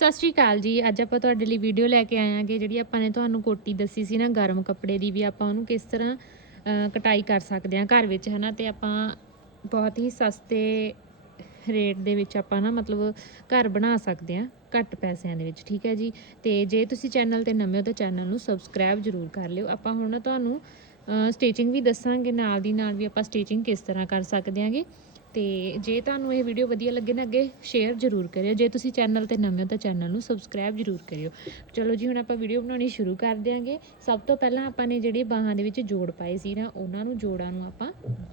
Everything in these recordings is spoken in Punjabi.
ਸਤਿ ਸ਼੍ਰੀ ਅਕਾਲ ਜੀ। ਅੱਜ ਆਪਾਂ ਤੁਹਾਡੇ ਲਈ ਵੀਡੀਓ ਲੈ ਕੇ ਆਏ ਆਂਗੇ ਜਿਹੜੀ ਆਪਾਂ ਨੇ ਤੁਹਾਨੂੰ ਕੋਟੀ ਦੱਸੀ ਸੀ ਨਾ, ਗਰਮ ਕੱਪੜੇ ਦੀ, ਵੀ ਆਪਾਂ ਉਹਨੂੰ ਕਿਸ ਤਰ੍ਹਾਂ ਕਟਾਈ ਕਰ ਸਕਦੇ ਹਾਂ ਘਰ ਵਿੱਚ, ਹਨਾ? ਤੇ ਆਪਾਂ ਬਹੁਤ ਹੀ ਸਸਤੇ ਰੇਟ ਦੇ ਵਿੱਚ ਆਪਾਂ ਨਾ, ਮਤਲਬ ਘਰ ਬਣਾ ਸਕਦੇ ਹਾਂ, ਘੱਟ ਪੈਸਿਆਂ ਦੇ ਵਿੱਚ, ਠੀਕ ਹੈ ਜੀ? ਤੇ ਜੇ ਤੁਸੀਂ ਚੈਨਲ ਤੇ ਨਵੇਂ ਹੋ, ਤਾਂ ਚੈਨਲ ਨੂੰ ਸਬਸਕ੍ਰਾਈਬ ਜ਼ਰੂਰ ਕਰ ਲਿਓ। ਆਪਾਂ ਹੁਣ ਤੁਹਾਨੂੰ ਸਟਿਚਿੰਗ ਵੀ ਦੱਸਾਂਗੇ, ਨਾਲ ਦੀ ਨਾਲ ਵੀ ਆਪਾਂ ਸਟਿਚਿੰਗ ਕਿਸ ਤਰ੍ਹਾਂ ਕਰ ਸਕਦੇ ਹਾਂਗੇ। ਤੇ ਜੇ ਤੁਹਾਨੂੰ ਇਹ ਵੀਡੀਓ ਵਧੀਆ ਲੱਗੇ ਨਾ ਅੱਗੇ ਸ਼ੇਅਰ ਜ਼ਰੂਰ ਕਰਿਓ। ਜੇ ਤੁਸੀਂ ਚੈਨਲ ਤੇ ਨਵੇਂ ਹੋ ਤਾਂ ਚੈਨਲ ਨੂੰ ਸਬਸਕ੍ਰਾਈਬ ਜ਼ਰੂਰ ਕਰਿਓ। ਚਲੋ ਜੀ, ਹੁਣ ਆਪਾਂ ਵੀਡੀਓ ਬਣਾਉਣੀ ਸ਼ੁਰੂ ਕਰ ਦਿਆਂਗੇ। ਸਭ ਤੋਂ ਪਹਿਲਾਂ ਆਪਾਂ ਨੇ ਜਿਹੜੇ ਬਾਹਾਂ ਦੇ ਵਿੱਚ ਜੋੜ ਪਾਏ ਸੀ ਨਾ, ਉਹਨਾਂ ਨੂੰ ਜੋੜਾਂ ਨੂੰ ਆਪਾਂ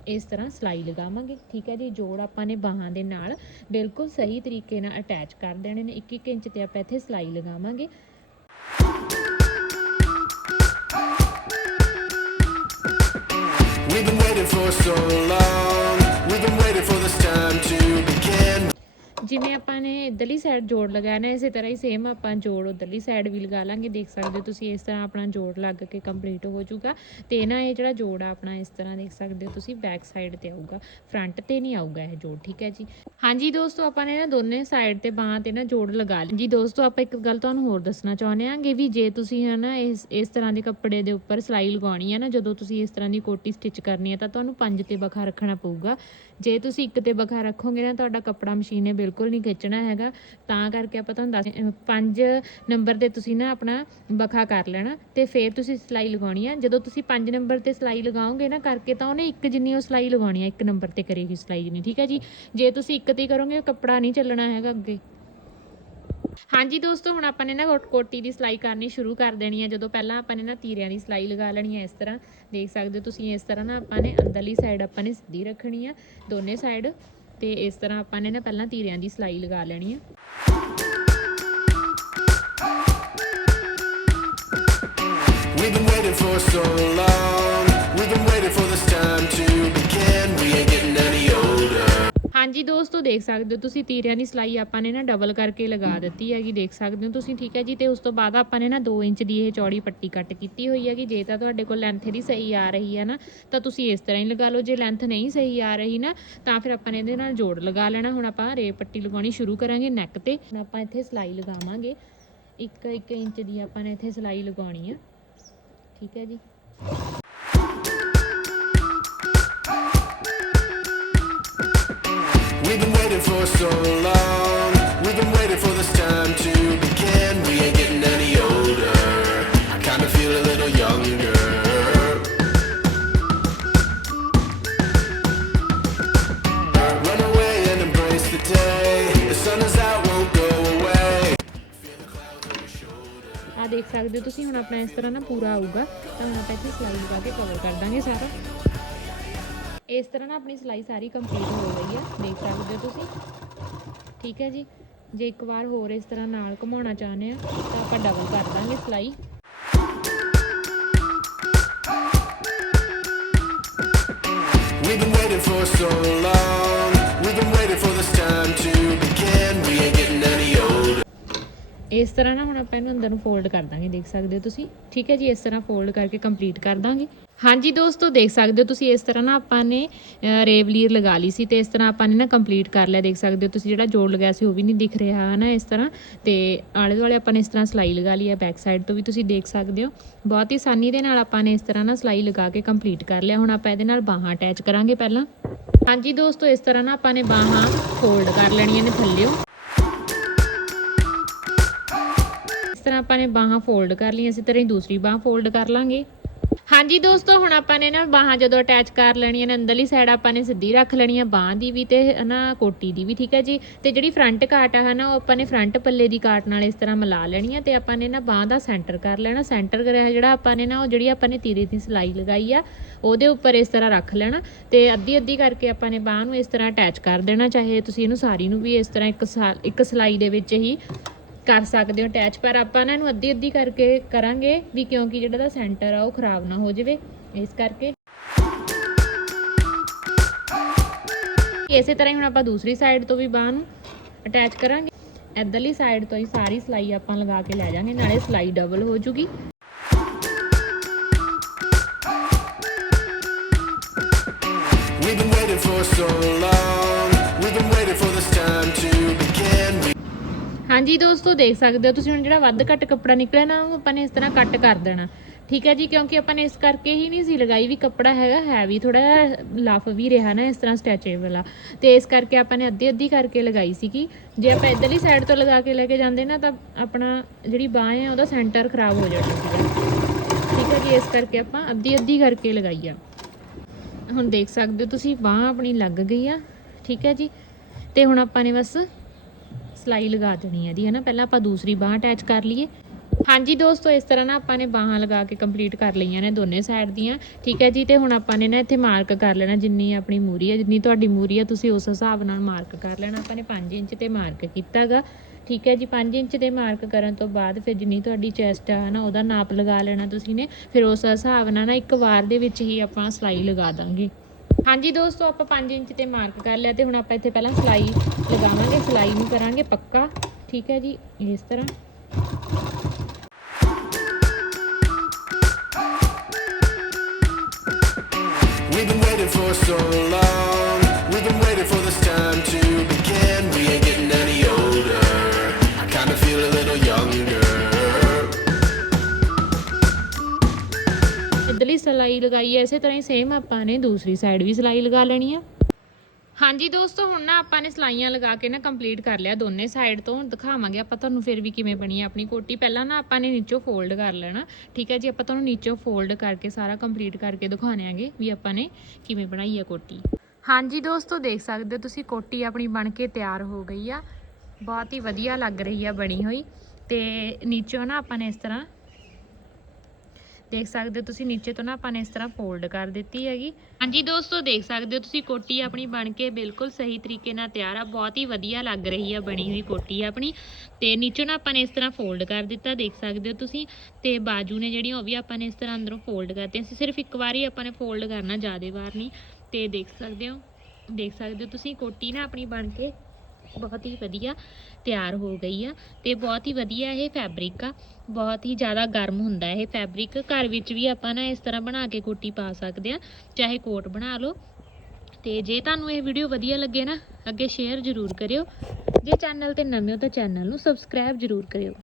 ਇਸ ਤਰ੍ਹਾਂ ਸਲਾਈ ਲਗਾਵਾਂਗੇ। ਠੀਕ ਹੈ ਜੀ, ਜੋੜ ਆਪਾਂ ਨੇ ਬਾਹਾਂ ਦੇ ਨਾਲ ਬਿਲਕੁਲ ਸਹੀ ਤਰੀਕੇ ਨਾਲ ਅਟੈਚ ਕਰ ਦੇਣੇ ਨੇ। 1-1 ਇੰਚ ਤੇ ਆਪਾਂ ਇੱਥੇ ਸਲਾਈ ਲਗਾਵਾਂਗੇ। We've been waiting for so long. ਜਿਵੇਂ ਆਪਾਂ ਨੇ ਇਧਰਲੀ ਸਾਈਡ ਜੋੜ ਲਗਾਇਆ ਨਾ, ਇਸੇ ਤਰ੍ਹਾਂ ਹੀ ਸੇਮ ਆਪਾਂ ਜੋੜ ਉਧਰਲੀ ਸਾਈਡ ਵੀ ਲਗਾ ਲਾਂਗੇ, ਦੇਖ ਸਕਦੇ ਹੋ ਤੁਸੀਂ ਇਸ ਤਰ੍ਹਾਂ ਆਪਣਾ ਜੋੜ ਲੱਗ ਕੇ ਕੰਪਲੀਟ ਹੋ ਜਾਊਗਾ। ਤੇ ਨਾ ਇਹ ਜਿਹੜਾ ਜੋੜ ਆ ਆਪਣਾ, ਇਸ ਤਰ੍ਹਾਂ ਦੇਖ ਸਕਦੇ ਹੋ ਤੁਸੀਂ ਬੈਕ ਸਾਈਡ ਤੇ ਆਊਗਾ ਫਰੰਟ ਤੇ ਨਹੀਂ ਆਊਗਾ ਇਹ ਜੋੜ, ਠੀਕ ਹੈ ਜੀ? ਹਾਂਜੀ ਦੋਸਤੋ, ਆਪਾਂ ਨੇ ਨਾ ਦੋਨੇ ਸਾਈਡ ਤੇ ਬਾਹਾਂ ਤੇ ਨਾ ਜੋੜ ਲਗਾ ਲਏ ਜੀ ਦੋਸਤੋ, ਆਪਾਂ ਇੱਕ ਗੱਲ ਤੁਹਾਨੂੰ ਹੋਰ ਦੱਸਣਾ ਚਾਹੁੰਦੇ ਆਂਗੇ ਵੀ ਜੇ ਤੁਸੀਂ ਹੈ ਨਾ ਇਸ ਇਸ ਤਰ੍ਹਾਂ ਦੇ ਕੱਪੜੇ ਦੇ ਉੱਪਰ ਸਿਲਾਈ ਲਗਾਉਣੀ ਹੈ ਨਾ, ਜਦੋਂ ਤੁਸੀਂ ਇਸ ਤਰ੍ਹਾਂ ਦੀ ਕੋਟੀ ਸਟਿਚ ਕਰਨੀ ਹੈ ਤਾਂ ਤੁਹਾਨੂੰ ਪੰਜ ਤੇ ਬਖਾ ਰੱਖਣਾ ਪਊਗਾ। ਜੇ ਤੁਸੀਂ ਇੱਕ ਤੇ ਬਖਾ ਰੱਖੋਗੇ ਨਾ, ਤੁਹਾਡਾ ਕੱਪੜਾ ਮਸ਼ੀਨ ਨੇ ਬਿਲਕੁਲ ਨਹੀਂ ਖਿੱਚਣਾ ਹੈਗਾ, ਤਾਂ ਕਰਕੇ ਆਪਾਂ ਤੁਹਾਨੂੰ ਦੱਸ ਅਹ ਨੰਬਰ ਤੇ ਤੁਸੀਂ ਨਾ ਆਪਣਾ ਬਖਾ ਕਰ ਲੈਣਾ ਤੇ ਫਿਰ ਤੁਸੀਂ ਸਿਲਾਈ ਲਗਾਉਣੀ ਆ। ਜਦੋਂ ਤੁਸੀਂ ਪੰਜ ਨੰਬਰ ਤੇ ਸਿਲਾਈ ਲਗਾਓਗੇ ਨਾ ਕਰਕੇ ਤਾਂ ਉਹਨੇ ਇੱਕ ਜਿੰਨੀ ਉਹ ਸਿਲਾਈ ਲਗਾਉਣੀ ਆ, ਇੱਕ ਨੰਬਰ ਤੇ ਕਰੇਗੀ ਸਿਲਾਈ ਜਿੰਨੀ, ਠੀਕ ਹੈ ਜੀ? ਜੇ ਤੁਸੀਂ ਇੱਕ ਤੇ ਕਰੋਗੇ ਕੱਪੜਾ ਨਹੀਂ ਚੱਲਣਾ ਹੈਗਾ ਅੱਗੇ। ਹਾਂਜੀ ਦੋਸਤੋ, ਹੁਣ ਆਪਾਂ ਨੇ ਨਾ ਕੋਟੀ ਦੀ ਸਿਲਾਈ ਕਰਨੀ ਸ਼ੁਰੂ ਕਰ ਦੇਣੀ ਹੈ ਜਦੋਂ ਪਹਿਲਾਂ ਆਪਾਂ ਨੇ ਨਾ ਤੀਰਿਆਂ ਦੀ ਸਿਲਾਈ ਲਗਾ ਲੈਣੀ ਹੈ ਇਸ ਤਰ੍ਹਾਂ। ਦੇਖ ਸਕਦੇ ਹੋ ਤੁਸੀਂ, ਇਸ ਤਰ੍ਹਾਂ ਨਾ ਆਪਾਂ ਨੇ ਅੰਦਰਲੀ ਸਾਈਡ ਆਪਾਂ ਨੇ ਸਿੱਧੀ ਰੱਖਣੀ ਆ। ਦੋਨੇ ਸਾਈਡ ਤੇ ਇਸ ਤਰ੍ਹਾਂ ਆਪਾਂ ਨੇ ਨਾ ਪਹਿਲਾਂ ਤੀਰਿਆਂ ਦੀ ਸਿਲਾਈ ਲਗਾ ਲੈਣੀ ਆ We've been waiting for so long. ਹਾਂਜੀ ਦੋਸਤੋ ਦੇਖ ਸਕਦੇ ਹੋ ਤੁਸੀਂ ਤੀਰਿਆਂ ਦੀ ਸਿਲਾਈ ਆਪਾਂ ਨੇ ਨਾ ਡਬਲ ਕਰਕੇ ਲਗਾ ਦਿੱਤੀ ਹੈਗੀ, ਦੇਖ ਸਕਦੇ ਹੋ ਤੁਸੀਂ, ਠੀਕ ਹੈ ਜੀ? ਤੇ ਉਸ ਤੋਂ ਬਾਅਦ ਆਪਾਂ ਨੇ ਨਾ 2 ਇੰਚ ਦੀ ਇਹ ਚੌੜੀ ਪੱਟੀ ਕੱਟ ਕੀਤੀ ਹੋਈ ਹੈਗੀ, ਜੇ ਤਾਂ ਤੁਹਾਡੇ ਕੋਲ ਲੈਂਥ ਦੀ ਸਹੀ ਆ ਰਹੀ ਹੈ ਨਾ, ਤਾਂ ਤੁਸੀਂ ਇਸ ਤਰ੍ਹਾਂ ਹੀ ਲਗਾ ਲਓ, ਜੇ ਲੈਂਥ ਨਹੀਂ ਸਹੀ ਆ ਰਹੀ ਨਾ, ਤਾਂ ਫਿਰ ਆਪਾਂ ਨੇ ਇਹਦੇ ਨਾਲ ਜੋੜ ਲਗਾ ਲੈਣਾ, ਹੁਣ ਆਪਾਂ ਰੇ ਪੱਟੀ ਲਗਾਉਣੀ ਸ਼ੁਰੂ ਕਰਾਂਗੇ ਨੈਕ ਤੇ। ਹੁਣ ਆਪਾਂ ਇੱਥੇ ਸਿਲਾਈ ਲਗਾਵਾਂਗੇ 1-1 ਇੰਚ ਦੀ ਆਪਾਂ ਨੇ ਇੱਥੇ ਸਿਲਾਈ ਲਗਾਉਣੀ ਆ, ਠੀਕ ਹੈ ਜੀ? for so long. We've been waiting for this time to begin. We ain't getting any older. I kinda feel a little younger. Run away and embrace the day. The sun is out, won't go away. ਆ ਦੇਖ ਸਕਦੇ ਹੋ ਤੁਸੀਂ ਹੁਣ ਆਪਣਾ ਇਸ ਤਰ੍ਹਾਂ ਨਾ ਪੂਰਾ ਆਊਗਾ ਤਾਂ ਹੁਣ ਆਪਾਂ ਇੱਥੇ ਸਿਲਾਈ ਲਗਾ ਕੇ ਕਵਰ ਕਰ ਦਾਂਗੇ ਸਾਰਾ ਇਸ ਤਰ੍ਹਾਂ ਨਾ ਆਪਣੀ ਸਿਲਾਈ ਸਾਰੀ ਕੰਪਲੀਟ ਹੋ ਗਈ ਹੈ ਦੇਖ ਸਕਦੇ ਹੋ ਤੁਸੀਂ ਠੀਕ ਹੈ ਜੀ, ਜੇ ਇੱਕ ਵਾਰ ਹੋਰ ਇਸ ਤਰ੍ਹਾਂ ਨਾਲ ਘੁਮਾਉਣਾ ਚਾਹੁੰਦੇ ਆ ਤਾਂ ਆਪਾਂ ਡਬਲ ਕਰ ਦਾਂਗੇ ਸਿਲਾਈ We've been waiting for so long. ਇਸ ਤਰ੍ਹਾਂ ਨਾ ਹੁਣ ਆਪਾਂ ਇਹਨੂੰ ਅੰਦਰ ਨੂੰ ਫੋਲਡ ਕਰ ਦਾਂਗੇ, ਦੇਖ ਸਕਦੇ ਹੋ ਤੁਸੀਂ। ਠੀਕ ਹੈ ਜੀ, ਇਸ ਤਰ੍ਹਾਂ ਫੋਲਡ ਕਰਕੇ ਕੰਪਲੀਟ ਕਰ ਦਾਂਗੇ। ਹਾਂਜੀ ਦੋਸਤੋ, ਦੇਖ ਸਕਦੇ ਹੋ ਤੁਸੀਂ ਇਸ ਤਰ੍ਹਾਂ ਨਾ ਆਪਾਂ ਨੇ ਰੇਵਲੀਰ ਲਗਾ ਲਈ ਸੀ ਤੇ ਇਸ ਤਰ੍ਹਾਂ ਆਪਾਂ ਨੇ ਨਾ ਕੰਪਲੀਟ ਕਰ ਲਿਆ। ਦੇਖ ਸਕਦੇ ਹੋ ਤੁਸੀਂ ਜਿਹੜਾ ਜੋੜ ਲਗਾਇਆ ਸੀ ਉਹ ਵੀ ਨਹੀਂ ਦਿਖ ਰਿਹਾ ਹੈ ਇਸ ਤਰ੍ਹਾਂ। ਤੇ ਆਲੇ ਦੁਆਲੇ ਆਪਾਂ ਨੇ ਇਸ ਤਰ੍ਹਾਂ ਸਲਾਈ ਲਗਾ ਲਈ ਹੈ ਬੈਕ ਸਾਈਡ ਤੋਂ ਵੀ ਤੁਸੀਂ ਦੇਖ ਸਕਦੇ ਹੋ। ਬਹੁਤ ਹੀ ਆਸਾਨੀ ਦੇ ਨਾਲ ਆਪਾਂ ਨੇ ਇਸ ਤਰ੍ਹਾਂ ਨਾ ਸਲਾਈ ਲਗਾ ਕੇ ਕੰਪਲੀਟ ਕਰ ਲਿਆ। ਹੁਣ ਆਪਾਂ ਇਹਦੇ ਨਾਲ ਬਾਹਾਂ ਅਟੈਚ ਕਰਾਂਗੇ ਪਹਿਲਾਂ। ਹਾਂਜੀ ਦੋਸਤੋ, ਇਸ ਤਰ੍ਹਾਂ ਨਾ ਆਪਾਂ ਨੇ ਬਾਹਾਂ ਫੋਲਡ ਕਰ ਲੈਣੀਆਂ ਨੇ ਥੱਲਿਓ। ਤਰ੍ਹਾਂ ਆਪਾਂ ਨੇ ਬਾਹਾਂ ਫੋਲਡ ਕਰ ਲਈਆਂ ਇਸੇ ਤਰ੍ਹਾਂ ਹੀ ਦੂਸਰੀ ਬਾਹ ਫੋਲਡ ਕਰ ਲਾਂਗੇ। ਹਾਂਜੀ ਦੋਸਤੋ, ਹੁਣ ਆਪਾਂ ਨੇ ਨਾ ਬਾਹਾਂ ਜਦੋਂ ਅਟੈਚ ਕਰ ਲੈਣੀਆਂ ਨੇ, ਅੰਦਰਲੀ ਸਾਈਡ ਆਪਾਂ ਨੇ ਸਿੱਧੀ ਰੱਖ ਲੈਣੀ ਆ ਬਾਹ ਦੀ ਵੀ ਤੇ ਨਾ ਕੋਟੀ ਦੀ ਵੀ, ਠੀਕ ਹੈ ਜੀ? ਤੇ ਜਿਹੜੀ ਫਰੰਟ ਕਾਟ ਆ ਹਨਾ, ਉਹ ਆਪਾਂ ਨੇ ਫਰੰਟ ਪੱਲੇ ਦੀ ਕਾਟ ਨਾਲ ਇਸ ਤਰ੍ਹਾਂ ਮਿਲਾ ਲੈਣੀ ਆ ਤੇ ਆਪਾਂ ਨੇ ਨਾ ਬਾਹ ਦਾ ਸੈਂਟਰ ਕਰ ਲੈਣਾ। ਸੈਂਟਰ ਕਰਿਆ ਜਿਹੜਾ ਆਪਾਂ ਨੇ ਨਾ, ਉਹ ਜਿਹੜੀ ਆਪਾਂ ਨੇ ਤੀਰੇ ਦੀ ਸਿਲਾਈ ਲਗਾਈ ਆ, ਉਹਦੇ ਉੱਪਰ ਇਸ ਤਰ੍ਹਾਂ ਰੱਖ ਲੈਣਾ ਤੇ ਅੱਧੀ ਅੱਧੀ ਕਰਕੇ ਆਪਾਂ ਨੇ ਬਾਹ ਨੂੰ ਇਸ ਤਰ੍ਹਾਂ ਅਟੈਚ ਕਰ ਦੇਣਾ, ਚਾਹੇ ਤੁਸੀਂ ਇਹਨੂੰ ਸਾਰੀ ਨੂੰ ਵੀ ਇਸ ਤਰ੍ਹਾਂ ਇੱਕ ਇੱਕ ਸਿਲਾਈ ਦੇ ਵਿੱਚ ਹੀ ਕਰ ਸਕਦੇ ਹੋ ਅਟੈਚ ਪਰ ਆਪਾਂ ਨਾ ਇਹਨੂੰ ਅੱਧੀ ਅੱਧੀ ਕਰਕੇ ਕਰਾਂਗੇ ਵੀ ਕਿਉਂਕਿ ਜਿਹੜਾ ਦਾ ਸੈਂਟਰ ਆ ਉਹ ਖਰਾਬ ਨਾ ਹੋ ਜਾਵੇ, ਇਸ ਕਰਕੇ। ਇਸੇ ਤਰ੍ਹਾਂ ਹੀ ਹੁਣ ਆਪਾਂ ਦੂਸਰੀ ਸਾਈਡ ਤੋਂ ਵੀ ਬਾਹ ਨੂੰ ਅਟੈਚ ਕਰਾਂਗੇ। ਇੱਧਰਲੀ ਸਾਈਡ ਤੋਂ ਹੀ ਸਾਰੀ ਸਿਲਾਈ ਆਪਾਂ ਲਗਾ ਕੇ ਲੈ ਜਾਾਂਗੇ ਨਾਲੇ ਸਿਲਾਈ ਡਬਲ ਹੋ ਜੂਗੀ। ਹਾਂਜੀ ਦੋਸਤੋ, ਦੇਖ ਸਕਦੇ ਹੋ ਤੁਸੀਂ ਹੁਣ ਜਿਹੜਾ ਵੱਧ ਘੱਟ ਕੱਪੜਾ ਨਿਕਲਿਆ ਨਾ, ਉਹ ਆਪਾਂ ਨੇ ਇਸ ਤਰ੍ਹਾਂ ਕੱਟ ਕਰ ਦੇਣਾ। ਠੀਕ ਹੈ ਜੀ, ਕਿਉਂਕਿ ਆਪਾਂ ਨੇ ਇਸ ਕਰਕੇ ਹੀ ਨਹੀਂ ਸੀ ਲਗਾਈ ਵੀ ਕੱਪੜਾ ਹੈਗਾ, ਹੈ ਥੋੜਾ ਲਫ ਵੀ ਰਿਹਾ ਨਾ, ਇਸ ਤਰ੍ਹਾਂ ਸਟੈਚੇਬਲ ਆ। ਤੇ ਇਸ ਕਰਕੇ ਆਪਾਂ ਨੇ ਅੱਧੀ ਅੱਧੀ ਕਰਕੇ ਲਗਾਈ ਸੀਗੀ। ਜੇ ਆਪਾਂ ਇਧਰਲੀ ਸਾਈਡ ਤੋਂ ਲਗਾ ਕੇ ਲੈ ਕੇ ਜਾਂਦੇ ਨਾ, ਤਾਂ ਆਪਣਾ ਜਿਹੜੀ ਬਾਹ ਹੈ, ਉਹਦਾ ਸੈਂਟਰ ਖਰਾਬ ਹੋ ਜਾਣਾ ਸੀਗਾ। ਠੀਕ ਹੈ ਜੀ, ਇਸ ਕਰਕੇ ਆਪਾਂ ਅੱਧੀ ਅੱਧੀ ਕਰਕੇ ਲਗਾਈ ਆ। ਹੁਣ ਦੇਖ ਸਕਦੇ ਹੋ ਤੁਸੀਂ, ਬਾਹ ਆਪਣੀ ਲੱਗ ਗਈ ਆ। ਠੀਕ ਹੈ ਜੀ, ਤੇ ਹੁਣ ਆਪਾਂ ਨੇ ਬਸ ਸਲਾਈ ਲਗਾ ਦੇਣੀ ਹੈ ਦੀ ਹੈ ਪਹਿਲਾਂ ਆਪਾਂ ਦੂਸਰੀ ਬਾਹ ਅਟੈਚ ਕਰ ਲਈਏ। ਹਾਂਜੀ ਦੋਸਤੋ, ਇਸ ਤਰ੍ਹਾਂ ਨਾ ਆਪਾਂ ਨੇ ਬਾਹਾਂ ਲਗਾ ਕੇ ਕੰਪਲੀਟ ਕਰ ਲਈਆਂ ਨੇ ਦੋਨੇ ਸਾਈਡ ਦੀਆਂ। ਠੀਕ ਹੈ ਜੀ? ਤੇ ਹੁਣ ਆਪਾਂ ਨੇ ਨਾ ਇੱਥੇ ਮਾਰਕ ਕਰ ਲੈਣਾ, ਜਿੰਨੀ ਆਪਣੀ ਮੂਰੀ ਹੈ, ਜਿੰਨੀ ਤੁਹਾਡੀ ਮੂਰੀ ਹੈ, ਤੁਸੀਂ ਉਸ ਹਿਸਾਬ ਨਾਲ ਮਾਰਕ ਕਰ ਲੈਣਾ। ਆਪਾਂ ਨੇ 5 ਇੰਚ ਤੇ ਮਾਰਕ ਕੀਤਾਗਾ। ਠੀਕ ਹੈ ਜੀ? 5 ਇੰਚ ਤੇ ਮਾਰਕ ਕਰਨ ਤੋਂ ਬਾਅਦ ਫਿਰ ਜਿੰਨੀ ਤੁਹਾਡੀ ਚੈਸਟ ਆ ਨਾ ਉਹਦਾ ਨਾਪ ਲਗਾ ਲੈਣਾ ਤੁਸੀਂ ਨੇ। ਫਿਰ ਉਸ ਹਿਸਾਬ ਨਾਲ ਨਾ ਇੱਕ ਵਾਰ ਦੇ ਵਿੱਚ ਹੀ ਆਪਾਂ ਸਲਾਈ ਲਗਾ ਦਾਂਗੇ। ਹਾਂਜੀ ਦੋਸਤੋ, ਆਪਾਂ 5 ਇੰਚ ਤੇ ਮਾਰਕ ਕਰ ਲਿਆ ਤੇ ਹੁਣ ਆਪਾਂ ਇੱਥੇ ਪਹਿਲਾਂ ਸਲਾਈ ਲਗਾਵਾਂਗੇ, ਸਲਾਈ ਨੂੰ ਕਰਾਂਗੇ ਪੱਕਾ ਠੀਕ ਹੈ ਜੀ, ਇਸ ਤਰ੍ਹਾਂ We've been waiting for so long. We've been waiting for this time to ਸਲਾਈ ਲਗਾਈ ਹੈ, ਇਸੇ ਤਰ੍ਹਾਂ ਹੀ ਸੇਮ ਆਪਾਂ ਨੇ ਦੂਸਰੀ ਸਾਈਡ ਵੀ ਸਲਾਈ ਲਗਾ ਲੈਣੀ ਆ। ਹਾਂਜੀ ਦੋਸਤੋ, ਹੁਣ ਨਾ ਆਪਾਂ ਨੇ ਸਲਾਈਆਂ ਲਗਾ ਕੇ ਨਾ ਕੰਪਲੀਟ ਕਰ ਲਿਆ ਦੋਨੇ ਸਾਈਡ ਤੋਂ। ਦਿਖਾਵਾਂਗੇ ਆਪਾਂ ਤੁਹਾਨੂੰ ਫਿਰ ਵੀ ਕਿਵੇਂ ਬਣੀ ਹੈ ਆਪਣੀ ਕੋਟੀ। ਪਹਿਲਾਂ ਨਾ ਆਪਾਂ ਨੇ ਨੀਚੋਂ ਫੋਲਡ ਕਰ ਲੈਣਾ। ਠੀਕ ਹੈ ਜੀ, ਆਪਾਂ ਤੁਹਾਨੂੰ ਨੀਚੋਂ ਫੋਲਡ ਕਰਕੇ ਸਾਰਾ ਕੰਪਲੀਟ ਕਰਕੇ ਦਿਖਾਣਾਂਗੇ ਵੀ ਆਪਾਂ ਨੇ ਕਿਵੇਂ ਬਣਾਈ ਹੈ ਕੋਟੀ। ਹਾਂਜੀ ਦੋਸਤੋ, ਦੇਖ ਸਕਦੇ ਹੋ ਤੁਸੀਂ ਕੋਟੀ ਆਪਣੀ ਬਣ ਕੇ ਤਿਆਰ ਹੋ ਗਈ ਆ। ਬਹੁਤ ਹੀ ਵਧੀਆ ਲੱਗ ਰਹੀ ਆ ਬਣੀ ਹੋਈ। ਤੇ ਨੀਚੋਂ ਨਾ ਆਪਾਂ ਨੇ ਇਸ ਤਰ੍ਹਾਂ ਦੇਖ ਸਕਦੇ ਹੋ ਤੁਸੀਂ ਨੀਚੇ ਤੋਂ ਨਾ ਆਪਾਂ ਨੇ ਇਸ ਤਰ੍ਹਾਂ ਫੋਲਡ ਕਰ ਦਿੱਤੀ ਹੈਗੀ। ਹਾਂਜੀ ਦੋਸਤੋ, ਦੇਖ ਸਕਦੇ ਹੋ ਤੁਸੀਂ ਕੋਟੀ ਆਪਣੀ ਬਣ ਕੇ ਬਿਲਕੁਲ ਸਹੀ ਤਰੀਕੇ ਨਾਲ ਤਿਆਰ ਆ। ਬਹੁਤ ਹੀ ਵਧੀਆ ਲੱਗ ਰਹੀ ਆ ਬਣੀ ਹੋਈ ਕੋਟੀ ਆਪਣੀ। ਤੇ ਨੀਚੇ ਨਾ ਆਪਾਂ ਨੇ ਇਸ ਤਰ੍ਹਾਂ ਫੋਲਡ ਕਰ ਦਿੱਤਾ, ਦੇਖ ਸਕਦੇ ਹੋ ਤੁਸੀਂ। ਤੇ ਬਾਜੂ ਨੇ ਜਿਹੜੀਆਂ ਉਹ ਵੀ ਆਪਾਂ ਨੇ ਇਸ ਤਰ੍ਹਾਂ ਅੰਦਰੋਂ ਫੋਲਡ ਕਰਤੇ। ਅਸੀਂ ਸਿਰਫ ਇੱਕ ਵਾਰੀ ਆਪਾਂ ਨੇ ਫੋਲਡ ਕਰਨਾ, ਜ਼ਿਆਦਾ ਵਾਰ ਨਹੀਂ। ਤੇ ਦੇਖ ਸਕਦੇ ਹੋ, ਦੇਖ ਸਕਦੇ ਹੋ ਤੁਸੀਂ ਕੋਟੀ ਨਾ ਆਪਣੀ ਬਣ ਕੇ ਬਹੁਤ ਹੀ ਵਧੀਆ ਤਿਆਰ ਹੋ ਗਈ ਆ ਤੇ ਬਹੁਤ ਹੀ ਵਧੀਆ ਇਹ ਫੈਬਰਿਕ ਆ। ਬਹੁਤ ਹੀ ਜ਼ਿਆਦਾ ਗਰਮ ਹੁੰਦਾ ਇਹ ਫੈਬਰਿਕ ਘਰ ਵਿੱਚ ਵੀ ਆਪਾਂ ਨਾ ਇਸ ਤਰ੍ਹਾਂ ਬਣਾ ਕੇ ਕੋਟੀ ਪਾ ਸਕਦੇ ਆ, ਚਾਹੇ ਕੋਟ ਬਣਾ ਲਓ। ਤੇ ਜੇ ਤੁਹਾਨੂੰ ਇਹ ਵੀਡੀਓ ਵਧੀਆ ਲੱਗੇ ਨਾ, ਅੱਗੇ ਸ਼ੇਅਰ ਜ਼ਰੂਰ ਕਰਿਓ। ਜੇ ਚੈਨਲ ਤੇ ਨਵੇਂ ਹੋ ਤਾਂ ਚੈਨਲ ਨੂੰ ਸਬਸਕ੍ਰਾਈਬ ਜ਼ਰੂਰ ਕਰਿਓ।